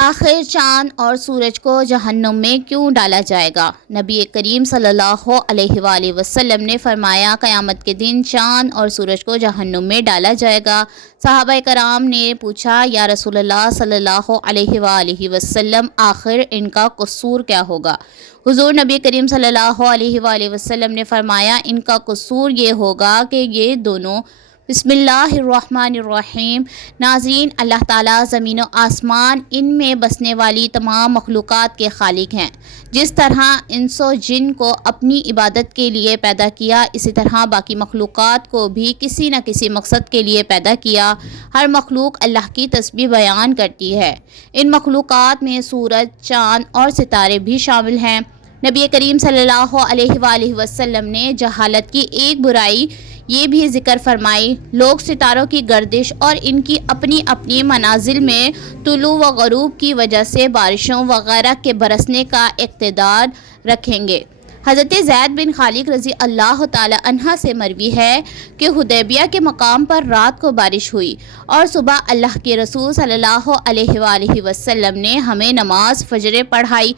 آخر چاند اور سورج کو جہنم میں کیوں ڈالا جائے گا؟ نبی کریم صلی اللہ علیہ وآلہ وسلم نے فرمایا، قیامت کے دن چاند اور سورج کو جہنم میں ڈالا جائے گا۔ صحابہ کرام نے پوچھا، یا رسول اللہ صلی اللہ علیہ وآلہ وسلم، آخر ان کا قصور کیا ہوگا؟ حضور نبی کریم صلی اللہ علیہ وآلہ وسلم نے فرمایا، ان کا قصور یہ ہوگا کہ یہ دونوں بسم اللہ الرحمن الرحیم۔ ناظرین، اللہ تعالیٰ زمین و آسمان ان میں بسنے والی تمام مخلوقات کے خالق ہیں۔ جس طرح انس و جن کو اپنی عبادت کے لیے پیدا کیا، اسی طرح باقی مخلوقات کو بھی کسی نہ کسی مقصد کے لیے پیدا کیا۔ ہر مخلوق اللہ کی تسبیح بیان کرتی ہے۔ ان مخلوقات میں سورج، چاند اور ستارے بھی شامل ہیں۔ نبی کریم صلی اللہ علیہ وآلہ وسلم نے جہالت کی ایک برائی یہ بھی ذکر فرمائی، لوگ ستاروں کی گردش اور ان کی اپنی اپنی منازل میں طلوع و غروب کی وجہ سے بارشوں وغیرہ کے برسنے کا اقتدار رکھیں گے۔ حضرت زید بن خالد رضی اللہ تعالی عنہ سے مروی ہے کہ حدیبیہ کے مقام پر رات کو بارش ہوئی اور صبح اللہ کے رسول صلی اللہ علیہ وآلہ وسلم نے ہمیں نماز فجر پڑھائی۔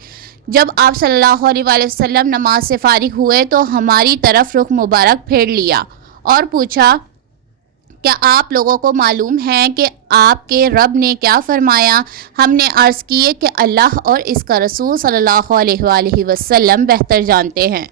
جب آپ صلی اللہ علیہ وآلہ وسلم نماز سے فارغ ہوئے تو ہماری طرف رخ مبارک پھیر لیا اور پوچھا، کیا آپ لوگوں کو معلوم ہے کہ آپ کے رب نے کیا فرمایا؟ ہم نے عرض کی کہ اللہ اور اس کا رسول صلی اللہ علیہ وآلہ وسلم بہتر جانتے ہیں۔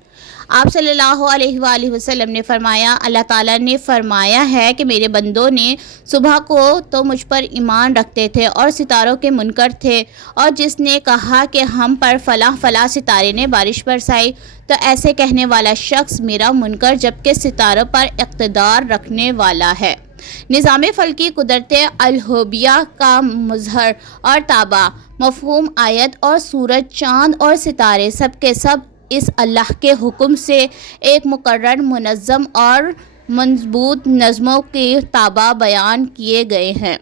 آپ صلی اللہ علیہ وآلہ وسلم نے فرمایا، اللہ تعالیٰ نے فرمایا ہے کہ میرے بندوں نے صبح کو تو مجھ پر ایمان رکھتے تھے اور ستاروں کے منکر تھے، اور جس نے کہا کہ ہم پر فلاں فلاں ستارے نے بارش برسائی تو ایسے کہنے والا شخص میرا منکر جبکہ ستاروں پر اقتدار رکھنے والا ہے۔ نظام فلکی قدرت الہیہ کا مظہر اور تابع، مفہوم آیت اور سورج، چاند اور ستارے سب کے سب اس اللہ کے حکم سے ایک مقرر، منظم اور مضبوط نظموں کے تابع بیان کیے گئے ہیں۔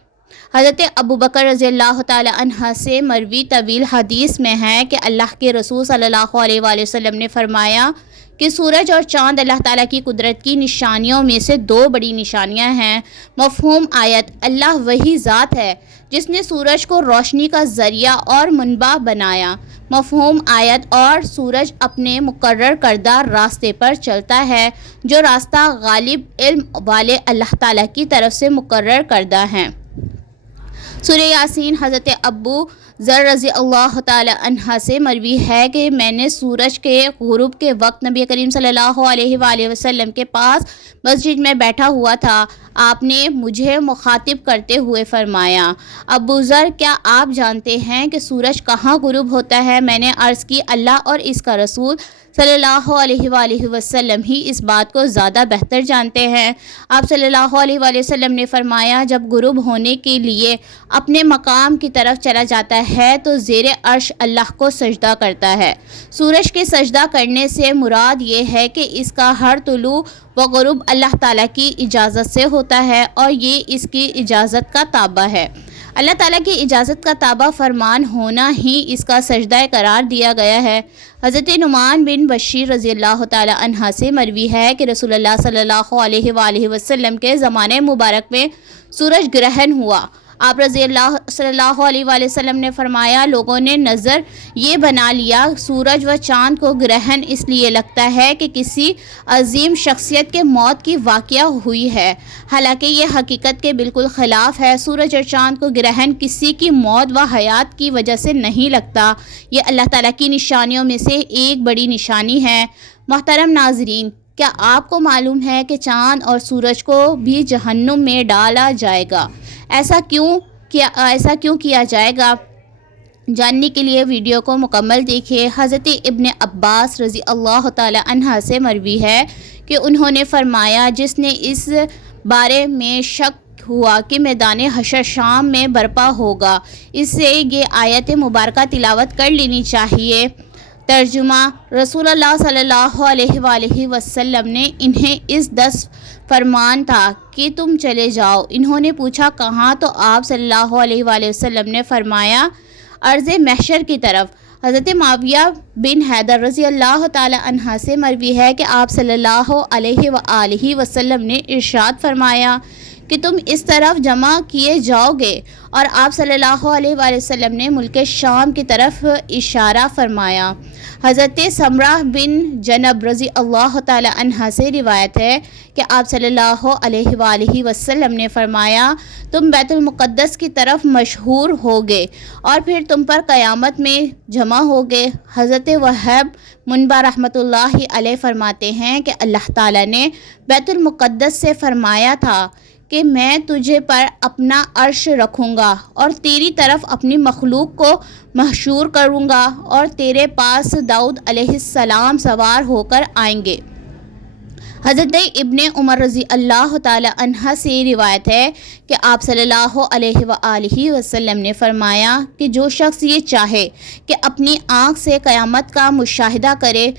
حضرت ابوبکر رضی اللہ تعالی عنہ سے مروی طویل حدیث میں ہے کہ اللہ کے رسول صلی اللہ علیہ وآلہ وسلم نے فرمایا کہ سورج اور چاند اللہ تعالیٰ کی قدرت کی نشانیوں میں سے دو بڑی نشانیاں ہیں۔ مفہوم آیت، اللہ وہی ذات ہے جس نے سورج کو روشنی کا ذریعہ اور منبع بنایا۔ مفہوم آیت، اور سورج اپنے مقرر کردہ راستے پر چلتا ہے جو راستہ غالب علم والے اللہ تعالیٰ کی طرف سے مقرر کردہ ہے۔ سورہ یاسین۔ حضرت ابو ذر رضی اللہ تعالی عنہ سے مروی ہے کہ میں نے سورج کے غروب کے وقت نبی کریم صلی اللہ علیہ وآلہ وسلم کے پاس مسجد میں بیٹھا ہوا تھا۔ آپ نے مجھے مخاطب کرتے ہوئے فرمایا، ابو ذر، کیا آپ جانتے ہیں کہ سورج کہاں غروب ہوتا ہے؟ میں نے عرض کی، اللہ اور اس کا رسول صلی اللہ علیہ وآلہ وسلم ہی اس بات کو زیادہ بہتر جانتے ہیں۔ آپ صلی اللہ علیہ وآلہ وسلم نے فرمایا، جب غروب ہونے کے لیے اپنے مقام کی طرف چلا جاتا ہے تو زیر عرش اللہ کو سجدہ کرتا ہے۔ سورج کے سجدہ کرنے سے مراد یہ ہے کہ اس کا ہر طلوع و غروب اللہ تعالیٰ کی اجازت سے ہوتا ہے اور یہ اس کی اجازت کا تابع ہے۔ اللہ تعالیٰ کی اجازت کا تابع فرمان ہونا ہی اس کا سجدہ قرار دیا گیا ہے۔ حضرت نعمان بن بشیر رضی اللہ تعالی عنہ سے مروی ہے کہ رسول اللہ صلی اللہ علیہ وآلہ وسلم کے زمانے مبارک میں سورج گرہن ہوا۔ آپ صلی اللہ علیہ وآلہ وسلم نے فرمایا، لوگوں نے نظر یہ بنا لیا سورج و چاند کو گرہن اس لیے لگتا ہے کہ کسی عظیم شخصیت کے موت کی واقعہ ہوئی ہے، حالانکہ یہ حقیقت کے بالکل خلاف ہے۔ سورج اور چاند کو گرہن کسی کی موت و حیات کی وجہ سے نہیں لگتا، یہ اللہ تعالیٰ کی نشانیوں میں سے ایک بڑی نشانی ہے۔ محترم ناظرین، کیا آپ کو معلوم ہے کہ چاند اور سورج کو بھی جہنم میں ڈالا جائے گا؟ ایسا کیوں کیا جائے گا؟ جاننے کے لیے ویڈیو کو مکمل دیکھیے۔ حضرت ابن عباس رضی اللہ تعالی عنہ سے مروی ہے کہ انہوں نے فرمایا، جس نے اس بارے میں شک ہوا کہ میدان حشر شام میں برپا ہوگا، اس سے یہ آیت مبارکہ تلاوت کر لینی چاہیے۔ ترجمہ: رسول اللہ صلی اللہ علیہ وآلہ وسلم نے انہیں اس 10 فرمان تھا کہ تم چلے جاؤ۔ انہوں نے پوچھا، کہاں؟ تو آپ صلی اللہ علیہ وآلہ وسلم نے فرمایا، ارض محشر کی طرف۔ حضرت معاویہ بن حیدر رضی اللہ تعالی عنہ سے مروی ہے کہ آپ صلی اللہ علیہ وآلہ وسلم نے ارشاد فرمایا کہ تم اس طرف جمع کیے جاؤ گے، اور آپ صلی اللہ علیہ وآلہ وسلم نے ملک شام کی طرف اشارہ فرمایا۔ حضرت سمرہ بن جنب رضی اللہ تعالی عنہ سے روایت ہے کہ آپ صلی اللہ علیہ وآلہ وسلم نے فرمایا، تم بیت المقدس کی طرف مشہور ہوگے اور پھر تم پر قیامت میں جمع ہوگے۔ حضرت وہب منبع رحمۃ اللہ علیہ فرماتے ہیں کہ اللہ تعالیٰ نے بیت المقدس سے فرمایا تھا کہ میں تجھے پر اپنا عرش رکھوں گا اور تیری طرف اپنی مخلوق کو محشور کروں گا، اور تیرے پاس داؤد علیہ السلام سوار ہو کر آئیں گے۔ حضرت ابن عمر رضی اللہ تعالی عنہ سے روایت ہے کہ آپ صلی اللہ علیہ وآلہ وسلم نے فرمایا کہ جو شخص یہ چاہے کہ اپنی آنکھ سے قیامت کا مشاہدہ کرے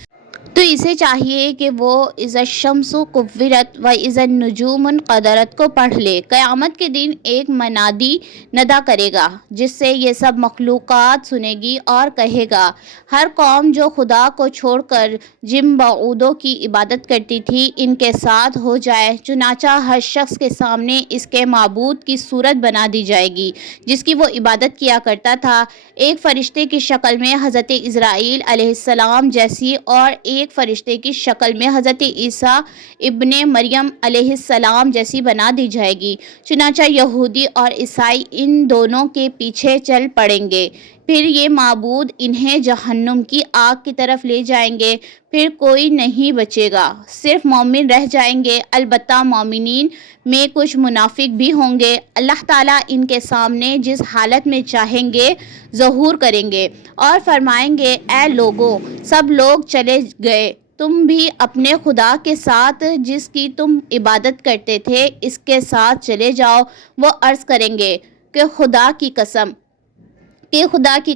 تو اسے چاہیے کہ وہ اذا الشمس کورت و اذا النجوم انقدرت کو پڑھ لے۔ قیامت کے دن ایک منادی ندا کرے گا جس سے یہ سب مخلوقات سنے گی اور کہے گا، ہر قوم جو خدا کو چھوڑ کر جن بعودوں کی عبادت کرتی تھی ان کے ساتھ ہو جائے۔ چنانچہ ہر شخص کے سامنے اس کے معبود کی صورت بنا دی جائے گی جس کی وہ عبادت کیا کرتا تھا، ایک فرشتے کی شکل میں حضرت اسرائیل علیہ السلام جیسی اور ایک فرشتے کی شکل میں حضرت عیسیٰ ابن مریم علیہ السلام جیسی بنا دی جائے گی۔ چنانچہ یہودی اور عیسائی ان دونوں کے پیچھے چل پڑیں گے، پھر یہ معبود انہیں جہنم کی آگ کی طرف لے جائیں گے، پھر کوئی نہیں بچے گا، صرف مومن رہ جائیں گے۔ البتہ مومنین میں کچھ منافق بھی ہوں گے۔ اللہ تعالیٰ ان کے سامنے جس حالت میں چاہیں گے ظہور کریں گے اور فرمائیں گے، اے لوگو، سب لوگ چلے گئے، تم بھی اپنے خدا کے ساتھ جس کی تم عبادت کرتے تھے اس کے ساتھ چلے جاؤ۔ وہ عرض کریں گے کہ خدا کی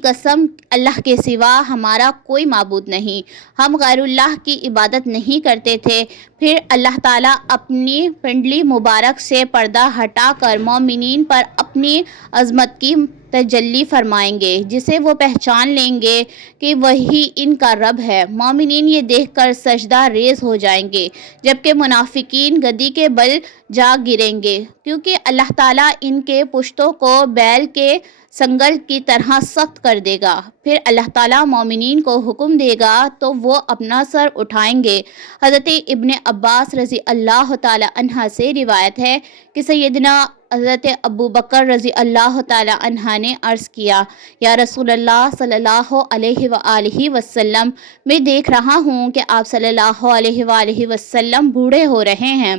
قسم اللہ کے سوا ہمارا کوئی معبود نہیں، ہم غیر اللہ کی عبادت نہیں کرتے تھے۔ پھر اللہ تعالیٰ اپنی پنڈلی مبارک سے پردہ ہٹا کر مومنین پر اپنی عظمت کی تجلی فرمائیں گے جسے وہ پہچان لیں گے کہ وہی ان کا رب ہے۔ مومنین یہ دیکھ کر سجدہ ریز ہو جائیں گے جبکہ منافقین گدی کے بل جا گریں گے، کیونکہ اللہ تعالیٰ ان کے پشتوں کو بیل کے سنگل کی طرح سخت کر دے گا۔ پھر اللہ تعالیٰ مومنین کو حکم دے گا تو وہ اپنا سر اٹھائیں گے۔ حضرت ابن عباس رضی اللہ تعالی عنہ سے روایت ہے کہ سیدنا حضرت ابو بکر رضی اللہ تعالی عنہ نے عرض کیا، یا رسول اللہ صلی اللہ علیہ وآلہ وسلم، میں دیکھ رہا ہوں کہ آپ صلی اللہ علیہ وآلہ وسلم بوڑھے ہو رہے ہیں۔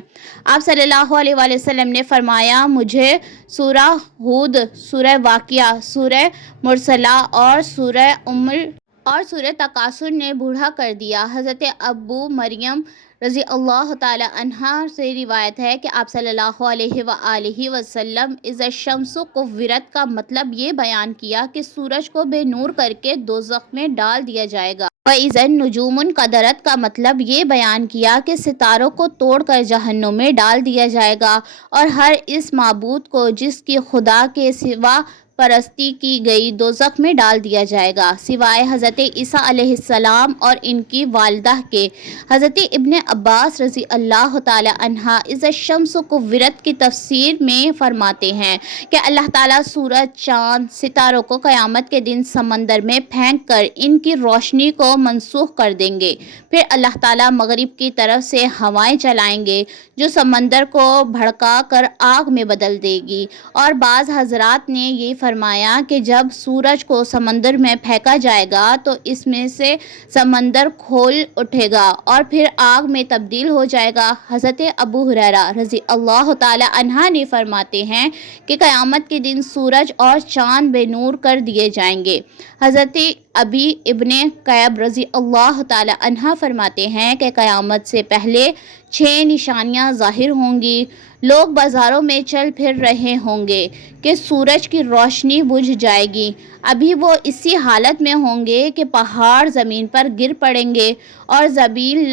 آپ صلی اللہ علیہ وآلہ وسلم نے فرمایا، مجھے سورہ ہود، سورہ واقعہ، سورہ مرسلہ اور سورہ تکاثر نے بوڑھا کر دیا۔ حضرت ابو مریم رضی اللہ تعالی عنہ سے روایت ہے کہ آپ صلی اللہ علیہ وآلہ وسلم اذا الشمس کورت کا مطلب یہ بیان کیا کہ سورج کو بے نور کر کے دوزخ میں ڈال دیا جائے گا، وَإِذَا النُّجُومُ انقدرت کا مطلب یہ بیان کیا کہ ستاروں کو توڑ کر جہنم میں ڈال دیا جائے گا، اور ہر اس معبود کو جس کی خدا کے سوا پرستی کی گئی دوزخ میں ڈال دیا جائے گا، سوائے حضرت عیسیٰ علیہ السلام اور ان کی والدہ کے۔ حضرت ابن عباس رضی اللہ تعالی عنہ اذا الشمس کورت کی تفسیر میں فرماتے ہیں کہ اللہ تعالیٰ سورج، چاند، ستاروں کو قیامت کے دن سمندر میں پھینک کر ان کی روشنی کو منسوخ کر دیں گے۔ پھر اللہ تعالیٰ مغرب کی طرف سے ہوائیں چلائیں گے جو سمندر کو بھڑکا کر آگ میں بدل دے گی، اور بعض حضرات نے یہ فرمایا کہ جب سورج کو سمندر میں پھینکا جائے گا تو اس میں سے سمندر کھول اٹھے گا اور پھر آگ میں تبدیل ہو جائے گا۔ حضرت ابو ہریرہ رضی اللہ تعالی عنہ نے فرماتے ہیں کہ قیامت کے دن سورج اور چاند بے نور کر دیے جائیں گے۔ حضرت ابی ابن کعب رضی اللہ تعالی عنہ فرماتے ہیں کہ قیامت سے پہلے 6 نشانیاں ظاہر ہوں گی۔ لوگ بازاروں میں چل پھر رہے ہوں گے کہ سورج کی روشنی بجھ جائے گی، ابھی وہ اسی حالت میں ہوں گے کہ پہاڑ زمین پر گر پڑیں گے اور زمین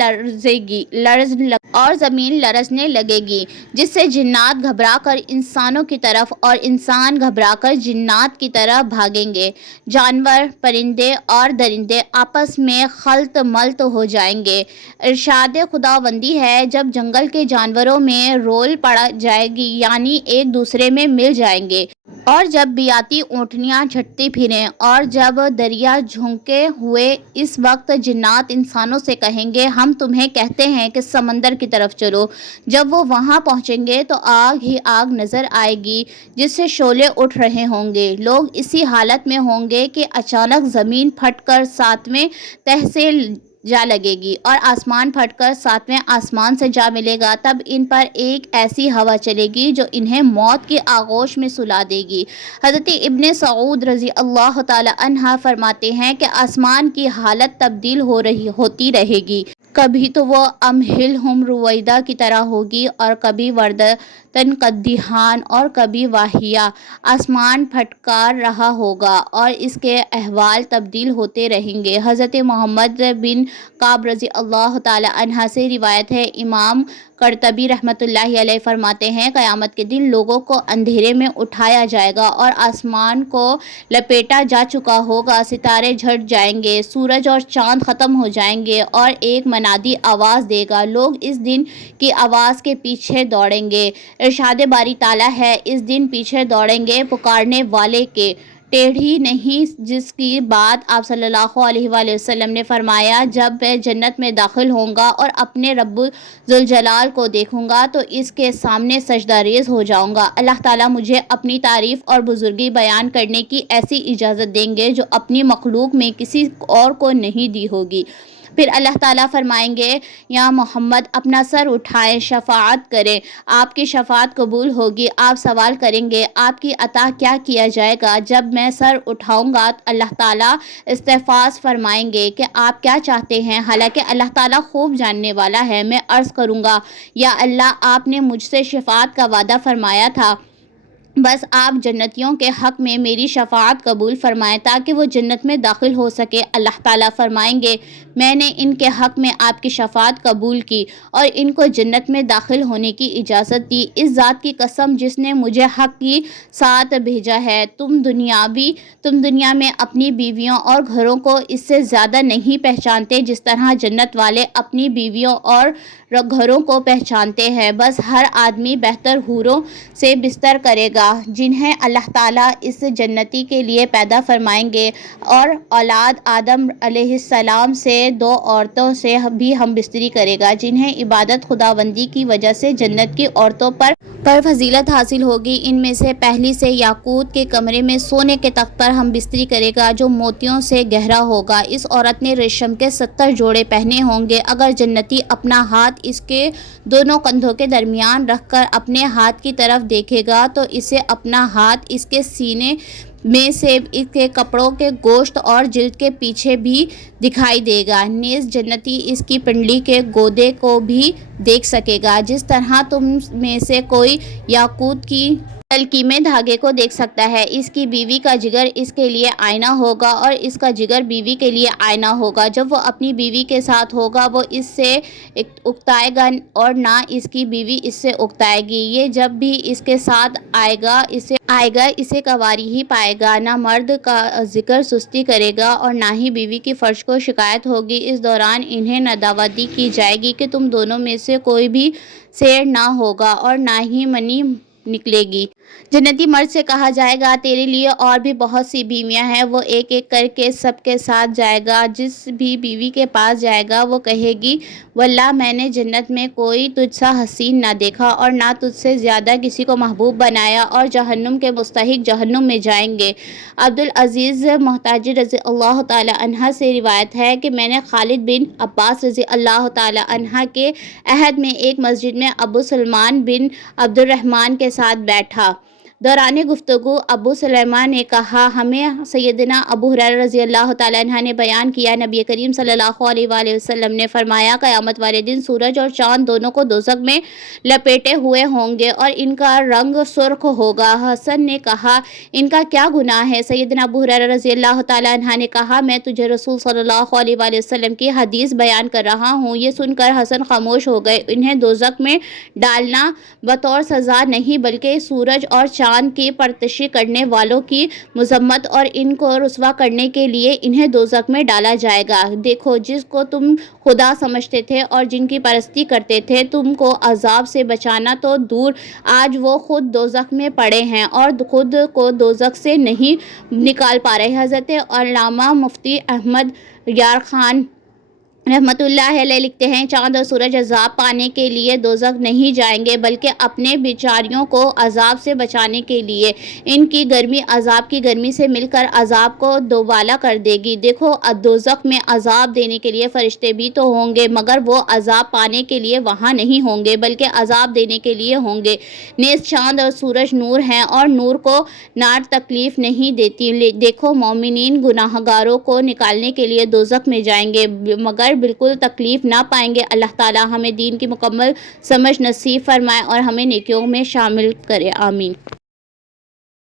لرزنے لگے گی، جس سے جنات گھبرا کر انسانوں کی طرف اور انسان گھبرا کر جنات کی طرف بھاگیں گے۔ جانور، پرندے اور درندے آپس میں خلط ملط ہو جائیں گے۔ ارشاد خداوندی ہے، جب جنگل کے جانوروں میں رول پڑ جائے گی، یعنی ایک دوسرے میں مل جائیں گے، اور جب بیاتی اونٹنیاں جھٹتی پھریں اور جب دریا جھونکے ہوئے، اس وقت جنات انسانوں سے کہیں گے، ہم تمہیں کہتے ہیں کہ سمندر کی طرف چلو۔ جب وہ وہاں پہنچیں گے تو آگ ہی آگ نظر آئے گی جس سے شعلے اٹھ رہے ہوں گے۔ لوگ اسی حالت میں ہوں گے کہ اچانک زمین پھٹ کر ساتویں تہہ سے جا لگے گی اور آسمان پھٹ کر ساتویں آسمان سے جا ملے گا۔ تب ان پر ایک ایسی ہوا چلے گی جو انہیں موت کی آغوش میں سلا دے گی۔ حضرت ابن سعود رضی اللہ تعالی عنہ فرماتے ہیں کہ آسمان کی حالت تبدیل ہوتی رہے گی، کبھی تو وہ امہلہم رویدہ کی طرح ہوگی اور کبھی وردتن کالدہان اور کبھی واہیہ۔ آسمان پھٹکار رہا ہوگا اور اس کے احوال تبدیل ہوتے رہیں گے۔ حضرت محمد بن کعب رضی اللہ تعالی عنہ سے روایت ہے، امام قرطبی رحمۃ اللہ علیہ فرماتے ہیں، قیامت کے دن لوگوں کو اندھیرے میں اٹھایا جائے گا اور آسمان کو لپیٹا جا چکا ہوگا، ستارے جھٹ جائیں گے، سورج اور چاند ختم ہو جائیں گے اور ایک منادی آواز دے گا، لوگ اس دن کی آواز کے پیچھے دوڑیں گے۔ ارشاد باری تعالیٰ ہے، اس دن پیچھے دوڑیں گے پکارنے والے کے، ٹیڑھی نہیں، جس کی بات آپ صلی اللہ علیہ وآلہ وسلم نے فرمایا، جب میں جنت میں داخل ہوں گا اور اپنے رب ذوالجلال کو دیکھوں گا تو اس کے سامنے سجدہ ریز ہو جاؤں گا۔ اللہ تعالیٰ مجھے اپنی تعریف اور بزرگی بیان کرنے کی ایسی اجازت دیں گے جو اپنی مخلوق میں کسی اور کو نہیں دی ہوگی۔ پھر اللہ تعالیٰ فرمائیں گے، یا محمد اپنا سر اٹھائیں، شفاعت کریں، آپ کی شفاعت قبول ہوگی۔ آپ سوال کریں گے، آپ کی عطا کیا کیا جائے گا؟ جب میں سر اٹھاؤں گا اللہ تعالیٰ استفسار فرمائیں گے کہ آپ کیا چاہتے ہیں؟ حالانکہ اللہ تعالیٰ خوب جاننے والا ہے۔ میں عرض کروں گا، یا اللہ، آپ نے مجھ سے شفاعت کا وعدہ فرمایا تھا، بس آپ جنتیوں کے حق میں میری شفاعت قبول فرمائیں تاکہ وہ جنت میں داخل ہو سکے۔ اللہ تعالیٰ فرمائیں گے، میں نے ان کے حق میں آپ کی شفاعت قبول کی اور ان کو جنت میں داخل ہونے کی اجازت دی۔ اس ذات کی قسم جس نے مجھے حق کے ساتھ بھیجا ہے، تم دنیا میں اپنی بیویوں اور گھروں کو اس سے زیادہ نہیں پہچانتے جس طرح جنت والے اپنی بیویوں اور گھروں کو پہچانتے ہیں۔ بس ہر آدمی بہتر حوروں سے بستر کرے گا جنہیں اللہ تعالیٰ اس جنتی کے لیے پیدا فرمائیں گے، اور اولاد آدم علیہ السلام سے 2 عورتوں سے بھی ہم بستری کرے گا جنہیں عبادت خداوندی کی وجہ سے جنت کی عورتوں پر فضیلت حاصل ہوگی۔ ان میں سے پہلی سے یاقوت کے کمرے میں سونے کے تخت پر ہم بستری کرے گا جو موتیوں سے گہرا ہوگا۔ اس عورت نے ریشم کے 70 جوڑے پہنے ہوں گے۔ اگر جنتی اپنا ہاتھ اس کے دونوں کندھوں کے درمیان رکھ کر اپنے ہاتھ کی طرف دیکھے گا تو اسے اپنا ہاتھ اس کے سینے میں سے اس کے کپڑوں کے گوشت اور جلد کے پیچھے بھی دکھائی دے گا، نیز جنتی اس کی پنڈلی کے گودے کو بھی دیکھ سکے گا، جس طرح تم میں سے کوئی یاقوت کی تلکی میں دھاگے کو دیکھ سکتا ہے۔ اس کی بیوی کا جگر اس کے لیے آئینہ ہوگا اور اس کا جگر بیوی کے لیے آئینہ ہوگا۔ جب وہ اپنی بیوی کے ساتھ ہوگا وہ اس سے اکتائے گا اور نہ اس کی بیوی اس سے اکتائے گی۔ یہ جب بھی اس کے ساتھ آئے گا اسے کنواری ہی پائے گا، نہ مرد کا ذکر سستی کرے گا اور نہ ہی بیوی کی فرش کو شکایت ہوگی۔ اس دوران انہیں نداوتی کی جائے گی کہ تم دونوں میں سے کوئی بھی سیر نہ ہوگا اور نہ ہی منی نکلے گی۔ جنتی مرد سے کہا جائے گا، تیرے لیے اور بھی بہت سی بیویاں ہیں۔ وہ ایک ایک کر کے سب کے ساتھ جائے گا۔ جس بھی بیوی کے پاس جائے گا وہ کہے گی، واللہ میں نے جنت میں کوئی تجھ سا حسین نہ دیکھا اور نہ تجھ سے زیادہ کسی کو محبوب بنایا، اور جہنم کے مستحق جہنم میں جائیں گے۔ عبدالعزیز محتاجر رضی اللہ تعالی عنہ سے روایت ہے کہ میں نے خالد بن عباس رضی اللہ تعالی عنہ کے عہد میں ایک مسجد میں ابو سلمان بن عبد الرحمن کے ساتھ بیٹھا۔ دوران گفتگو ابو سلیمان نے کہا، ہمیں سیدنا ابو ہریرہ رضی اللہ تعالیٰ عنہ نے بیان کیا، نبی کریم صلی اللہ علیہ وآلہ وسلم نے فرمایا، قیامت والے دن سورج اور چاند دونوں کو دوزخ میں لپیٹے ہوئے ہوں گے اور ان کا رنگ سرخ ہوگا۔ حسن نے کہا، ان کا کیا گناہ ہے؟ سیدنا ابو ہریرہ رضی اللہ تعالیٰ عنہ نے کہا، میں تجھے رسول صلی اللہ علیہ وآلہ وسلم کی حدیث بیان کر رہا ہوں۔ یہ سن کر حسن خاموش ہو گئے۔ انہیں دوزخ میں ڈالنا بطور سزا نہیں بلکہ سورج اور چاند کی پرستش کرنے والوں کی مذمت اور ان کو رسوا کرنے کے لیے انہیں دوزخ میں ڈالا جائے گا۔ دیکھو، جس کو تم خدا سمجھتے تھے اور جن کی پرستی کرتے تھے، تم کو عذاب سے بچانا تو دور، آج وہ خود دوزخ میں پڑے ہیں اور خود کو دوزخ سے نہیں نکال پا رہے۔ حضرت علامہ مفتی احمد یار خان رحمۃ اللہ علیہ لکھتے ہیں، چاند اور سورج عذاب پانے کے لیے دوزخ نہیں جائیں گے بلکہ اپنے بیچاریوں کو عذاب سے بچانے کے لیے ان کی گرمی عذاب کی گرمی سے مل کر عذاب کو دوبالا کر دے گی۔ دیکھو، دوزخ میں عذاب دینے کے لیے فرشتے بھی تو ہوں گے، مگر وہ عذاب پانے کے لیے وہاں نہیں ہوں گے بلکہ عذاب دینے کے لیے ہوں گے۔ نیز چاند اور سورج نور ہیں اور نور کو نار تکلیف نہیں دیتی۔ دیکھو، مومنین گناہگاروں کو نکالنے کے لیے دوزخ میں جائیں گے مگر بالکل تکلیف نہ پائیں گے۔ اللہ تعالی ہمیں دین کی مکمل سمجھ نصیب فرمائے اور ہمیں نیکیوں میں شامل کرے، آمین۔